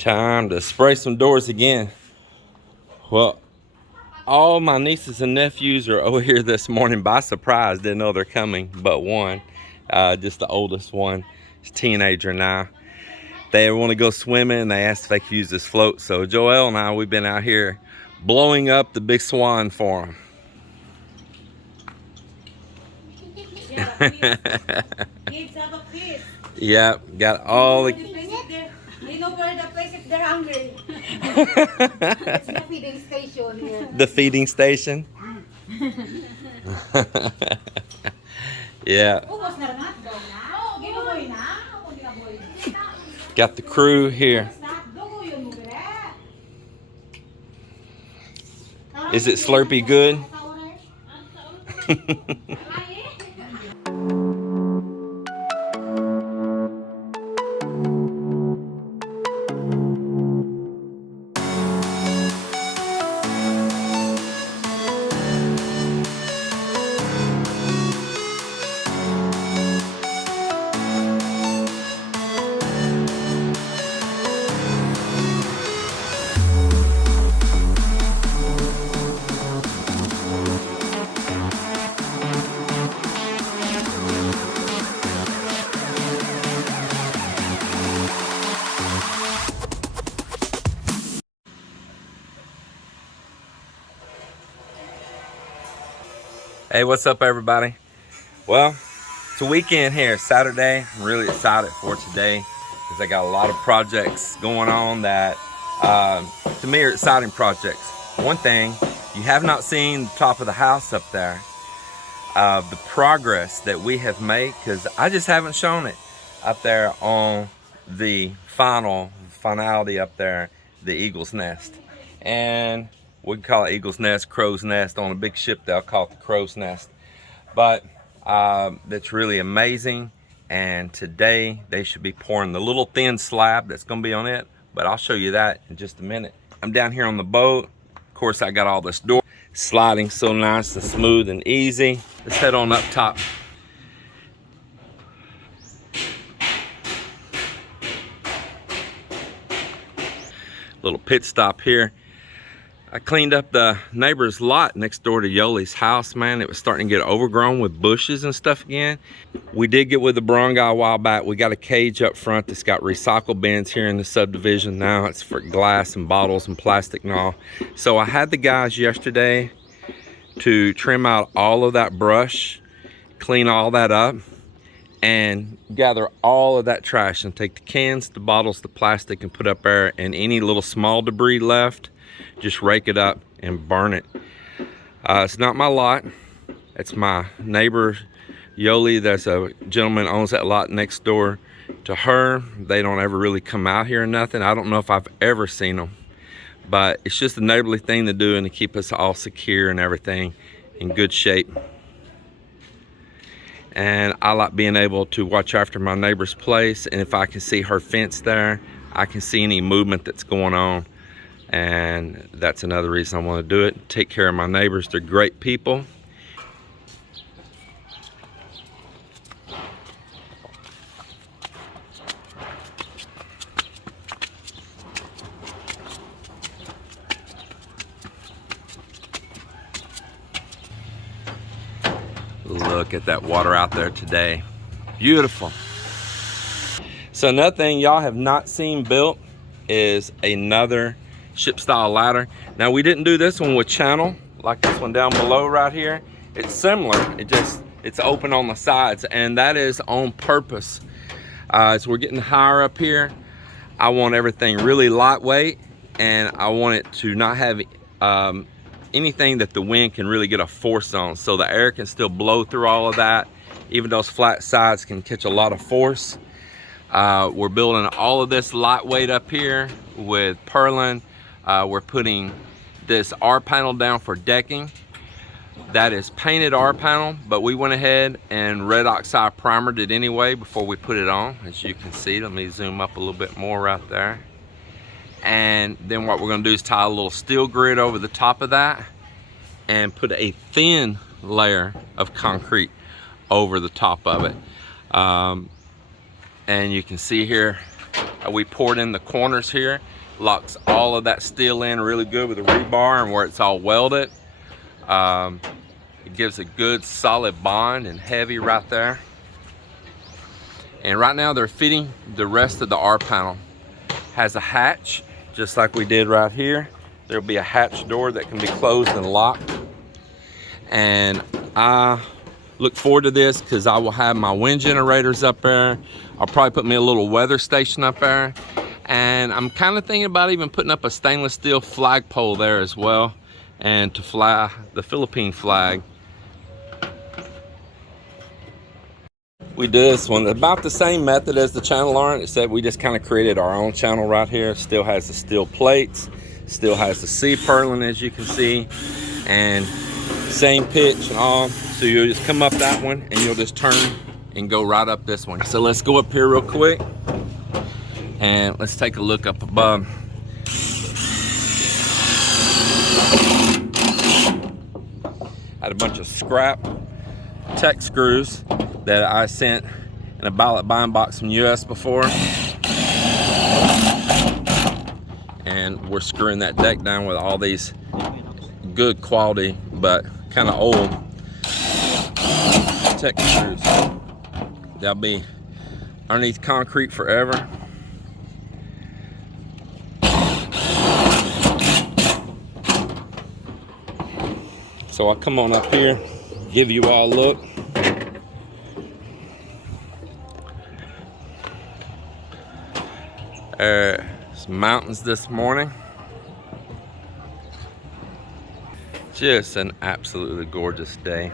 Time to spray some doors again. Well, all my nieces and nephews are over here this morning by surprise. Didn't know they're coming, but one, just the oldest one, is a teenager now. They want to go swimming. They asked if they could use this float. So Joel and I, we've been out here blowing up the big swan for them. Kids have a feast. Yep, got all the... They know where the place if they're hungry. It's the feeding station here. The feeding station? Yeah. Got the crew here. Is it Slurpee good? Hey, what's up everybody? Well, it's a weekend here, Saturday. I'm really excited for today because I got a lot of projects going on that to me are exciting projects. One thing, you have not seen the top of the house up there, the progress that we have made, because I just haven't shown it up there on the finality up there, the Eagle's Nest. And we can call it Eagle's Nest, Crow's Nest. On a big ship, they'll call it the Crow's Nest. But that's really amazing. And today, they should be pouring the little thin slab that's going to be on it. But I'll show you that in just a minute. I'm down here on the boat. Of course, I got all this door sliding so nice and smooth and easy. Let's head on up top. Little pit stop here. I cleaned up the neighbor's lot next door to Yoli's house, man. It was starting to get overgrown with bushes and stuff again. We did get with the barangay a while back. We got a cage up front that's got recycle bins here in the subdivision now. It's for glass and bottles and plastic and all. So I had the guys yesterday to trim out all of that brush, clean all that up, and gather all of that trash and take the cans, the bottles, the plastic, and put up there, and any little small debris left, just rake it up and burn it. It's not my lot. It's my neighbor, Yoli. There's a gentleman that owns that lot next door to her. They don't ever really come out here or nothing. I don't know if I've ever seen them. But it's just a neighborly thing to do and to keep us all secure and everything in good shape. And I like being able to watch after my neighbor's place. And if I can see her fence there, I can see any movement that's going on. And that's another reason I want to do it. Take care of my neighbors. They're great people. Look at that water out there today. Beautiful. So another thing y'all have not seen built is another ship style ladder. Now we didn't do this one with channel like this one down below right here. It's similar, it's open on the sides, and that is on purpose. As we're getting higher up here, I want everything really lightweight, and I want it to not have anything that the wind can really get a force on, so the air can still blow through all of that. Even those flat sides can catch a lot of force. We're building all of this lightweight up here with purlin. We're putting this R panel down for decking. That is painted R panel, but we went ahead and red oxide primered it anyway before we put it on. As you can see, let me zoom up a little bit more right there. And then what we're gonna do is tie a little steel grid over the top of that and put a thin layer of concrete over the top of it. And you can see here, We poured in the corners here. Locks all of that steel in really good with a rebar and where it's all welded. It gives a good solid bond and heavy right there. And right now they're fitting the rest of the R panel. Has a hatch, just like we did right here. There'll be a hatch door that can be closed and locked. And I look forward to this because I will have my wind generators up there. I'll probably put me a little weather station up there. And I'm kind of thinking about even putting up a stainless steel flagpole there as well, and to fly the Philippine flag. We do this one about the same method as the channel iron, except we just kind of created our own channel right here. Still has the steel plates, still has the C-purling as you can see, and same pitch and all. So you'll just come up that one and you'll just turn and go right up this one. So let's go up here real quick and let's take a look up above. Had a bunch of scrap tech screws that I sent in a ballot buying box from US before. And we're screwing that deck down with all these good quality, but kind of old tech screws. They'll be underneath concrete forever. So I'll come on up here, give you all a look. Some mountains this morning. Just an absolutely gorgeous day.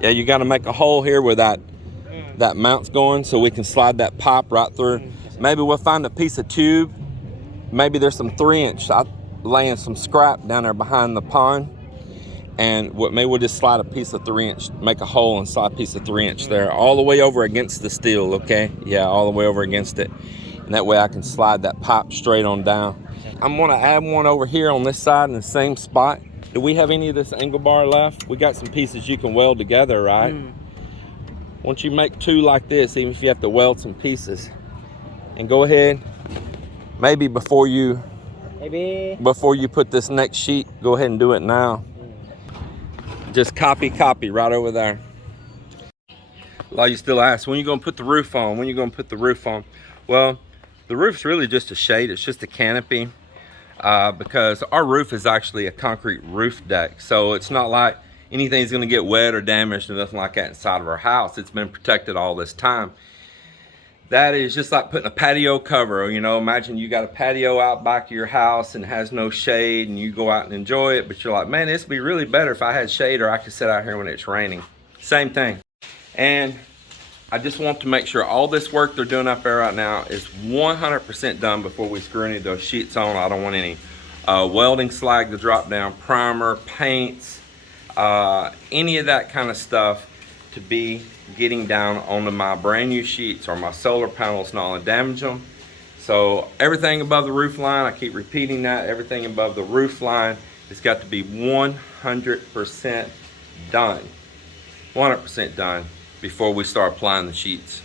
Yeah, you got to make a hole here where that mount's going so we can slide that pipe right through. Maybe we'll find a piece of tube. Maybe there's some 3-inch. I'm laying some scrap down there behind the pond. And maybe we'll just slide a piece of 3-inch, make a hole and slide a piece of 3-inch there, all the way over against the steel, okay? Yeah, all the way over against it. And that way I can slide that pipe straight on down. I'm gonna add one over here on this side in the same spot. Do we have any of this angle bar left? We got some pieces you can weld together, right? Once you make two like this, even if you have to weld some pieces, and go ahead, maybe before you put this next sheet, go ahead and do it now. Just copy right over there. A lot of you still ask, when are you gonna put the roof on? When are you gonna put the roof on? Well, the roof's really just a shade, it's just a canopy. Because our roof is actually a concrete roof deck, so it's not like anything's going to get wet or damaged or nothing like that inside of our house. It's been protected all this time. That is just like putting a patio cover. You know, imagine you got a patio out back of your house and has no shade, and you go out and enjoy it, but you're like, man, this would be really better if I had shade, or I could sit out here when it's raining. Same thing. And I just want to make sure all this work they're doing up there right now is 100% done before we screw any of those sheets on. I don't want any welding slag to drop down, primer, paints, any of that kind of stuff to be getting down onto my brand new sheets or my solar panels, not only damage them. So everything above the roof line, I keep repeating that, everything above the roof line has got to be 100% done. 100% done before we start applying the sheets.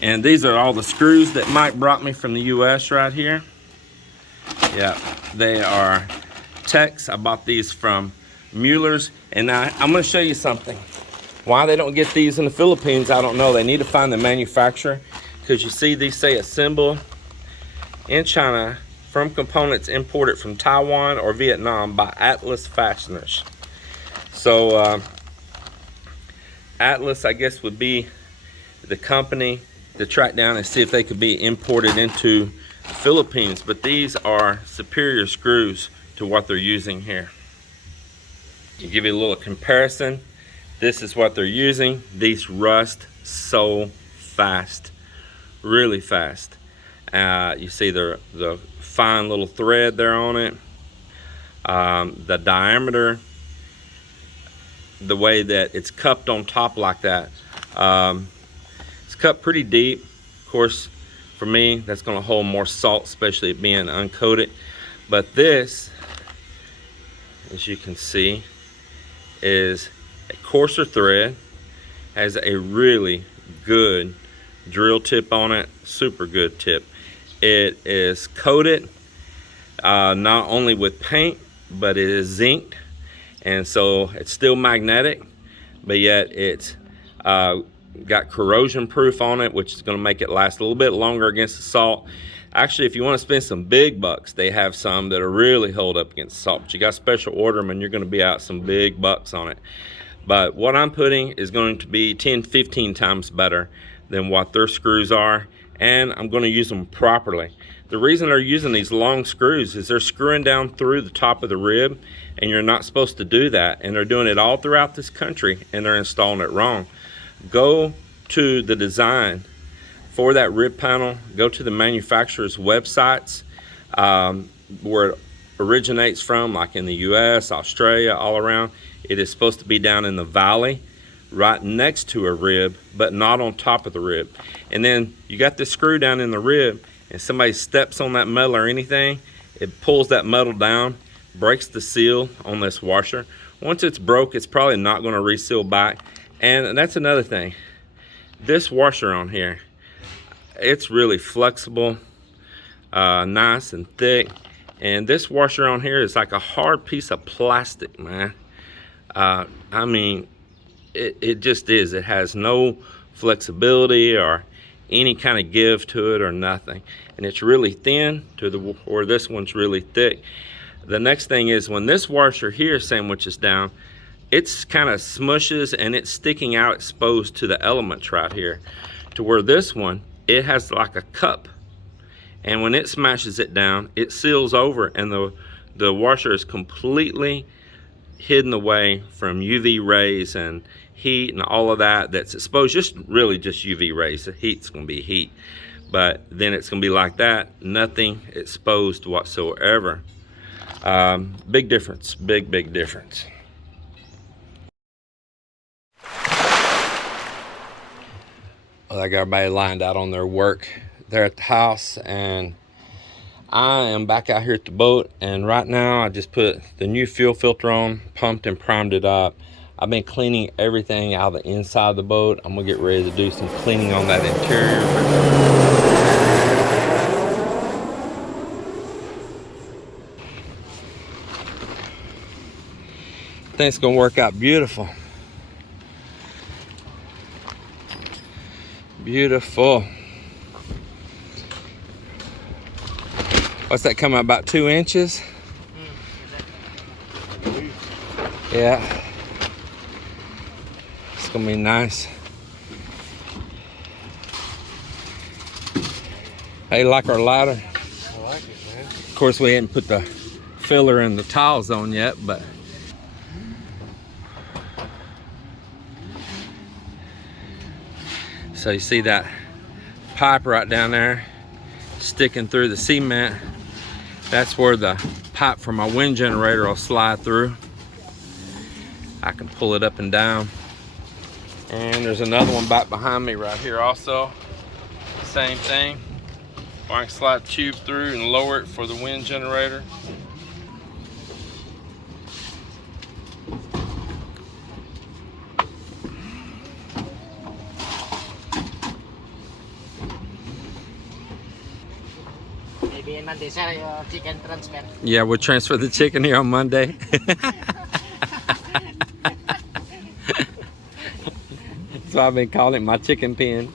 And these are all the screws that Mike brought me from the US right here. Yeah, they are Tex. I bought these from Mueller's, and I'm gonna show you something. Why they don't get these in the Philippines, I don't know. They need to find the manufacturer, because you see these say assembled in China from components imported from Taiwan or Vietnam by Atlas Fasteners. So Atlas, I guess, would be the company to track down and see if they could be imported into the Philippines. But these are superior screws to what they're using here. To give you a little comparison, this is what they're using. These rust so fast, really fast. You see the fine little thread there on it. The diameter the way that it's cupped on top like that. It's cupped pretty deep. Of course, for me, that's going to hold more salt, especially it being uncoated. But this, as you can see, is a coarser thread, has a really good drill tip on it, super good tip. It is coated not only with paint, but it is zinced, and so it's still magnetic, but yet it's got corrosion proof on it, which is going to make it last a little bit longer against the salt. Actually, if you want to spend some big bucks, they have some that are really hold up against salt, but you got special order them and you're going to be out some big bucks on it. But what I'm putting is going to be 10-15 times better than what their screws are, and I'm going to use them properly. The reason they're using these long screws is they're screwing down through the top of the rib, and you're not supposed to do that, and they're doing it all throughout this country, and they're installing it wrong. Go to the design for that rib panel, go to the manufacturer's websites where it originates from, like in the US, Australia, all around. It is supposed to be down in the valley, right next to a rib, but not on top of the rib. And then you got this screw down in the rib, and somebody steps on that metal or anything, it pulls that metal down, breaks the seal on this washer. Once it's broke, it's probably not going to reseal back. And that's another thing. This washer on here, it's really flexible, nice and thick. And this washer on here is like a hard piece of plastic, man. I mean, it just is. It has no flexibility or any kind of give to it or nothing. And it's really thin or this one's really thick. The next thing is when this washer here sandwiches down, it's kind of smushes and it's sticking out exposed to the elements right here. To where this one, it has like a cup. And when it smashes it down, it seals over, and the washer is completely hidden away from UV rays and heat and all of that that's exposed. Just really just UV rays. The heat's going to be heat, but then it's going to be like that, nothing exposed whatsoever. Big difference, big difference. Well, I got everybody lined out on their work there at the house, and I am back out here at the boat, and right now I just put the new fuel filter on, pumped and primed it up. I've been cleaning everything out of the inside of the boat. I'm gonna get ready to do some cleaning on that interior. I think it's gonna work out beautiful. Beautiful. What's that come out, about 2 inches? Yeah. It's gonna be nice. Hey, like our ladder? I like it, man. Of course, we hadn't put the filler and the tiles on yet, but so you see that pipe right down there sticking through the cement. That's where the pipe for my wind generator will slide through. I can pull it up and down. And there's another one back behind me right here also. Same thing. Or I can slide the tube through and lower it for the wind generator. Maybe Monday, sir, your chicken transfer. Yeah, we'll transfer the chicken here on Monday. So I've been calling it my chicken pen.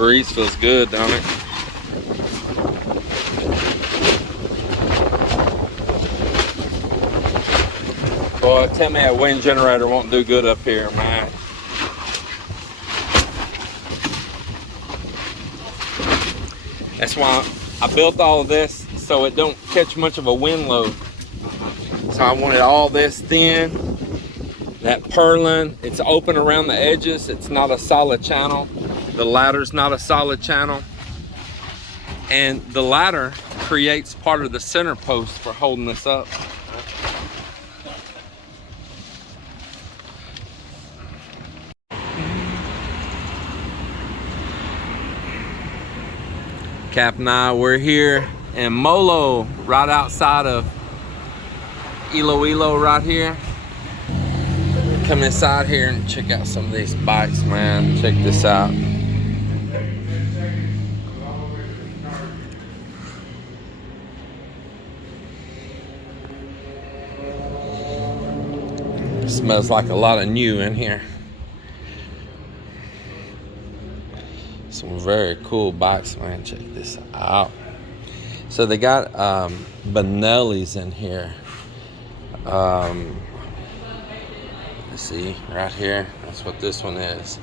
breeze feels good, don't it? Boy, tell me a wind generator won't do good up here, man. That's why I built all of this so it don't catch much of a wind load. So I wanted all this thin, that purlin, it's open around the edges, it's not a solid channel. The ladder's not a solid channel. And the ladder creates part of the center post for holding this up. Cap and I, we're here in Molo, right outside of Iloilo right here. Come inside here and check out some of these bikes, man. Check this out. Smells like a lot of new in here. Some very cool bikes, man. Check this out. So they got Benellis in here. Let's see, right here. That's what this one is.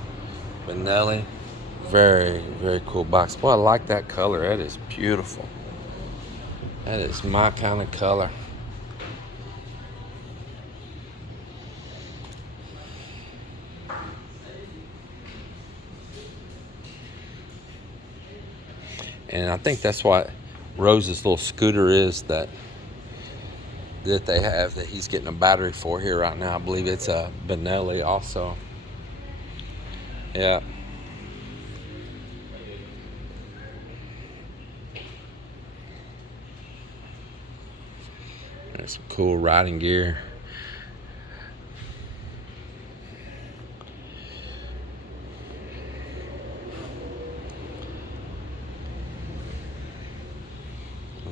Benelli. Very, very cool box. Boy, I like that color. That is beautiful. That is my kind of color. And I think that's what Rose's little scooter is that they have, that he's getting a battery for here right now. I believe it's a Benelli also. Yeah. There's some cool riding gear.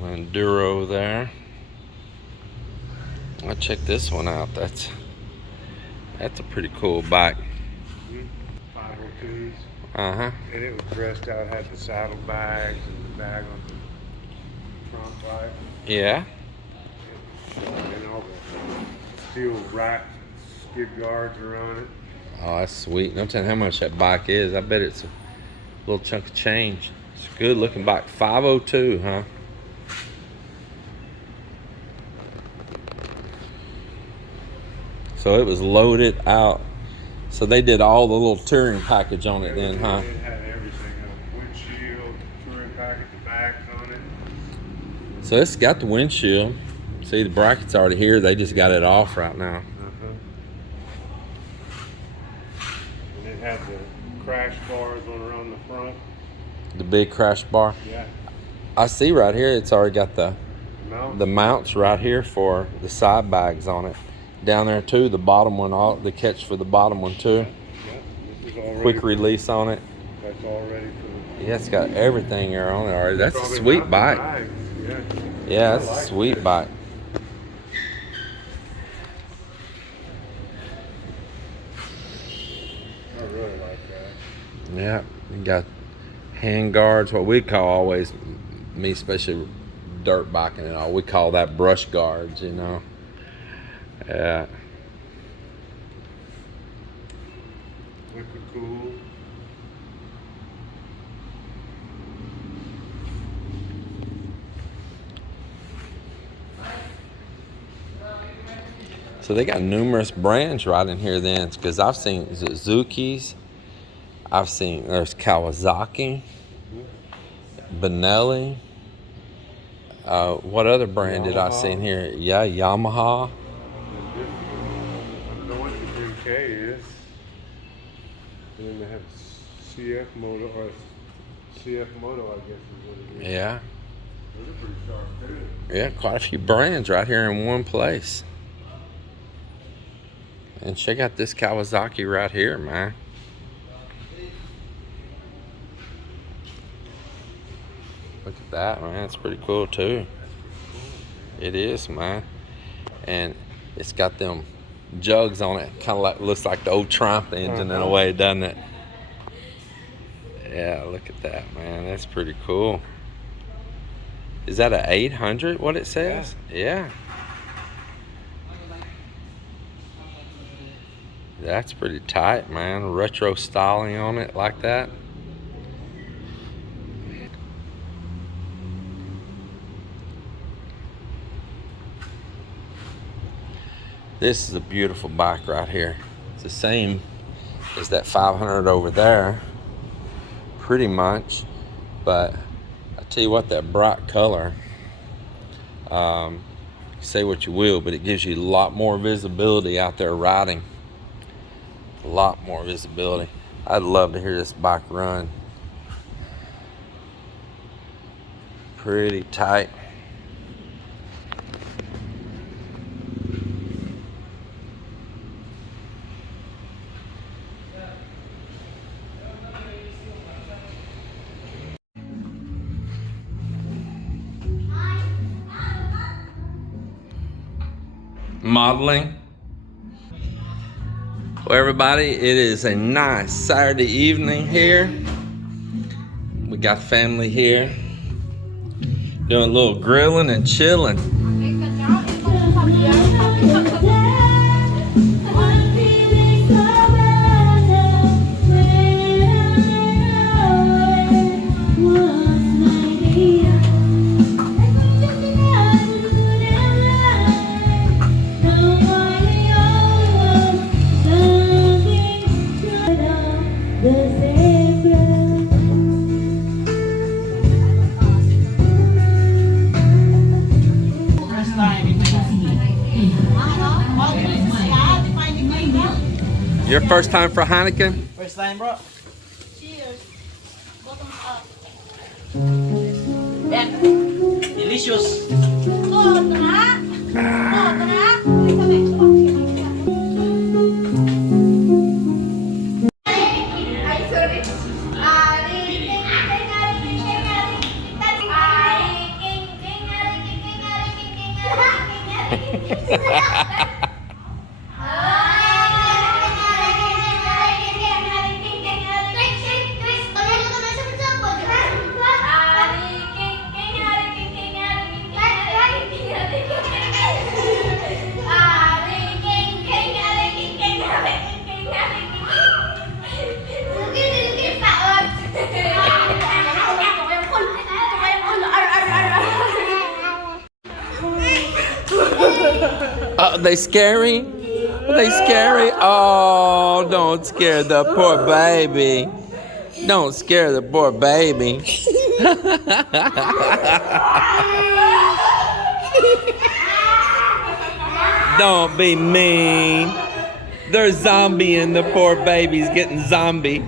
Enduro there. I'll check this one out. That's a pretty cool bike. 502s. Uh-huh. And it was dressed out, had the saddlebags and the bag on the front bike. Yeah. And all the steel rack skid guards are on it. Oh, that's sweet. No telling how much that bike is. I bet it's a little chunk of change. It's a good looking bike. 502, huh? So it was loaded out. So they did all the little touring package on it then, huh? It had everything on it. Windshield, touring package, the bags on it. So it's got the windshield. See, the bracket's already here. They just got it off right now. And it had the crash bars on the front. The big crash bar. Yeah. I see right here it's already got the Mount. mounts right here for the side bags on it. Down there too, the bottom one, all the catch for the bottom one too. Yeah, this is already Quick release on it. That's all ready for. Yeah, it's got everything here on it already. That's a Probably sweet not the bike. bags, Yeah. Yeah, I that's a like sweet that. bike. I really like that. Yeah, you got hand guards, what we call always, me especially dirt biking and all, we call that brush guards, you know. Yeah. Liquid cool. So they got numerous brands right in here then, because I've seen Suzuki's, I've seen, there's Kawasaki, Benelli. What other brand did I see in here? Yeah, Yamaha. I don't know what the MK is. And then they have CF Moto, or CF Moto, I guess is what it is. Yeah. Those are pretty sharp too. Yeah, quite a few brands right here in one place. And check out this Kawasaki right here, man. Look at that, man. It's pretty cool too. It is, man. And it's got them jugs on it. Kind of like, looks like the old Triumph engine in a way, doesn't it? Yeah, look at that, man. That's pretty cool. Is that a 800, what it says? Yeah. That's pretty tight, man. Retro styling on it like that. This is a beautiful bike right here. It's the same as that 500 over there, pretty much. But I tell you what, that bright color, say what you will, but it gives you a lot more visibility out there riding. A lot more visibility. I'd love to hear this bike run. Pretty tight. Modeling. Well, everybody, it is a nice Saturday evening here. We got family here doing a little grilling and chilling. Your first time for Heineken? First time, bro. Cheers. Bottom up. Yeah. Delicious. Oh, tara. Oh, tara. Uy, kami. Ay, sorry. They scary? Are they scary? Oh, don't scare the poor baby. Don't scare the poor baby. Don't be mean. They're zombieing the poor baby's getting zombie.